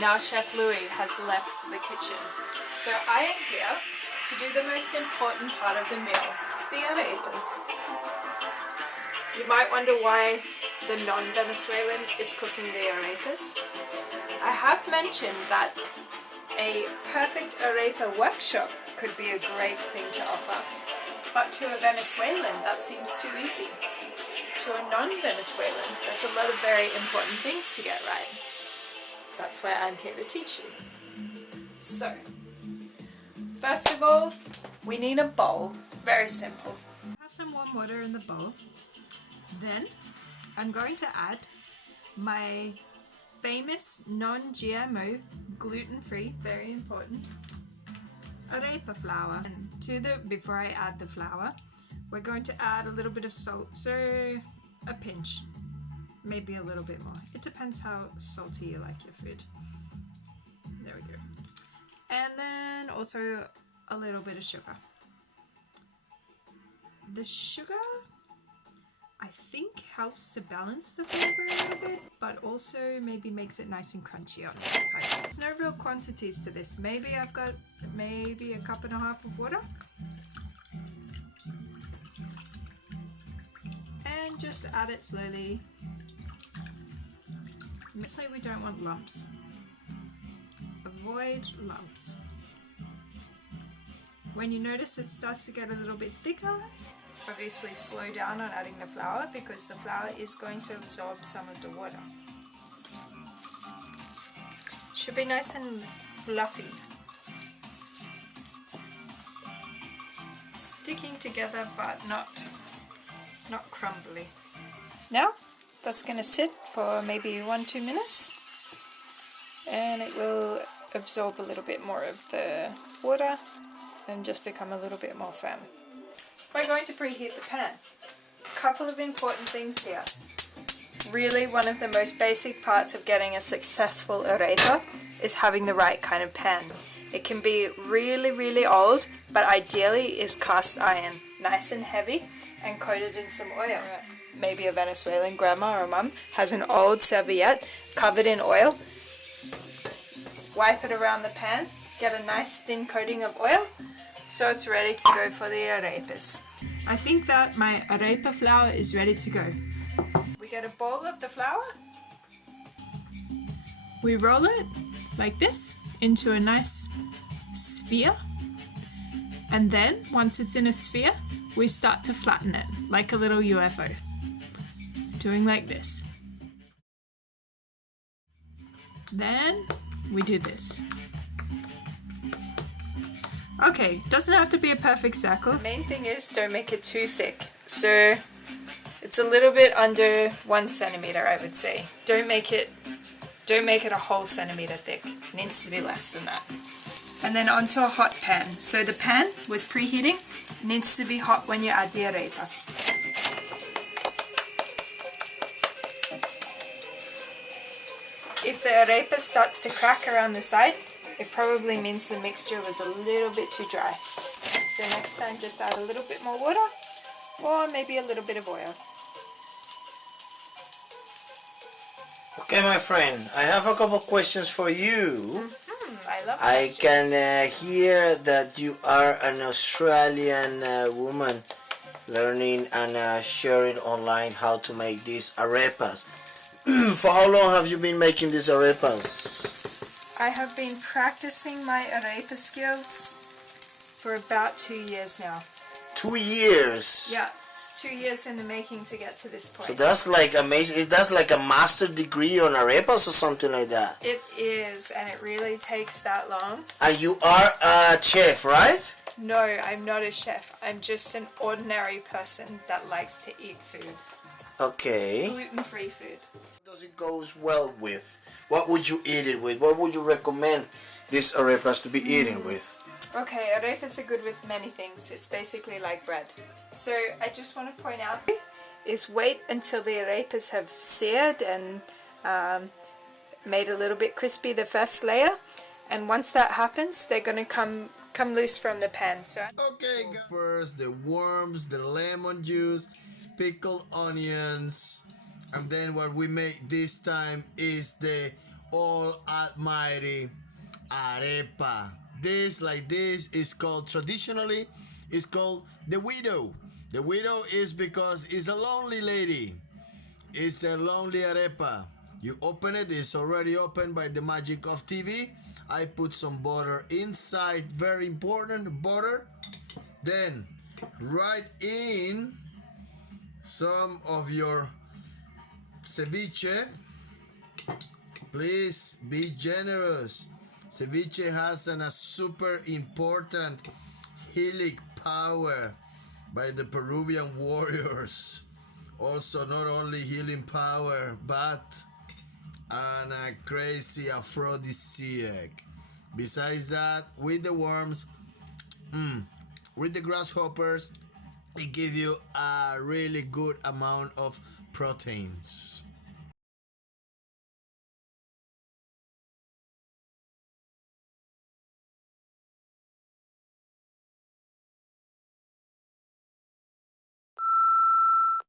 Now Chef Louis has left the kitchen, so I am here to do the most important part of the meal, the arepas. You might wonder why the non-Venezuelan is cooking the arepas. I have mentioned that a perfect arepa workshop could be a great thing to offer, but to a Venezuelan that seems too easy. To a non-Venezuelan, there's a lot of very important things to get right. That's why I'm here to teach you. So, first of all, we need a bowl. Very simple. Have some warm water in the bowl. Then, I'm going to add my famous non-GMO, gluten-free, very important, arepa flour. And before I add the flour, we're going to add a little bit of salt, so a pinch. Maybe a little bit more. It depends how salty you like your food. There we go. And then also a little bit of sugar. The sugar, I think, helps to balance the flavor a little bit, but also maybe makes it nice and crunchy on the outside. There's no real quantities to this. Maybe I've got a cup and a half of water. And just add it slowly. Mostly we don't want lumps. Avoid lumps. When you notice it starts to get a little bit thicker, obviously slow down on adding the flour because the flour is going to absorb some of the water. Should be nice and fluffy. Sticking together but not crumbly. Now that's going to sit for maybe 1-2 minutes and it will absorb a little bit more of the water and just become a little bit more firm. We're going to preheat the pan. A couple of important things here. Really, one of the most basic parts of getting a successful arepa is having the right kind of pan. It can be really old, but ideally is cast iron, nice and heavy and coated in some oil. Maybe a Venezuelan grandma or mum has an old serviette covered in oil. Wipe it around the pan, get a nice thin coating of oil, so it's ready to go for the arepas. I think that my arepa flour is ready to go. We get a bowl of the flour. We roll it like this into a nice sphere. And then, once it's in a sphere, we start to flatten it like a little UFO. Doing like this. Then we do this. Okay, doesn't have to be a perfect circle. The main thing is don't make it too thick. So it's a little bit under 1 centimeter, I would say. Don't make it a whole centimeter thick. It needs to be less than that. And then onto a hot pan. So the pan was preheating. It needs to be hot when you add the arepa. If the arepa starts to crack around the side, it probably means the mixture was a little bit too dry. So next time just add a little bit more water or maybe a little bit of oil. Okay, my friend, I have a couple questions for you. I love I questions. can hear that you are an Australian woman learning and sharing online how to make these arepas. For how long have you been making these arepas? I have been practicing my arepa skills for about 2 years now. 2 years? Yeah, it's 2 years in the making to get to this point. So that's like amazing. That's like a master degree on arepas or something like that. It is, and it really takes that long. And you are a chef, right? No, I'm not a chef. I'm just an ordinary person that likes to eat food. Okay. Gluten-free food. What does it go well with? What would you eat it with? What would you recommend these arepas to be eaten with? Okay, arepas are good with many things. It's basically like bread. So I just want to point out is wait until the arepas have seared and made a little bit crispy, the first layer. And once that happens, they're going to come loose from the pan. So okay, first the worms, the lemon juice, pickled onions, and then what we make this time is the almighty arepa. This like this is called traditionally is called the widow. The widow is because it's a lonely lady. It's a lonely arepa. You open it, it's already open by the magic of TV. I put some butter inside, very important, butter. Then write in some of your ceviche. Please be generous. Ceviche has a super important healing power by the Peruvian warriors. Also, not only healing power, but a crazy aphrodisiac. Besides that, with the worms, with the grasshoppers, it gives you a really good amount of proteins.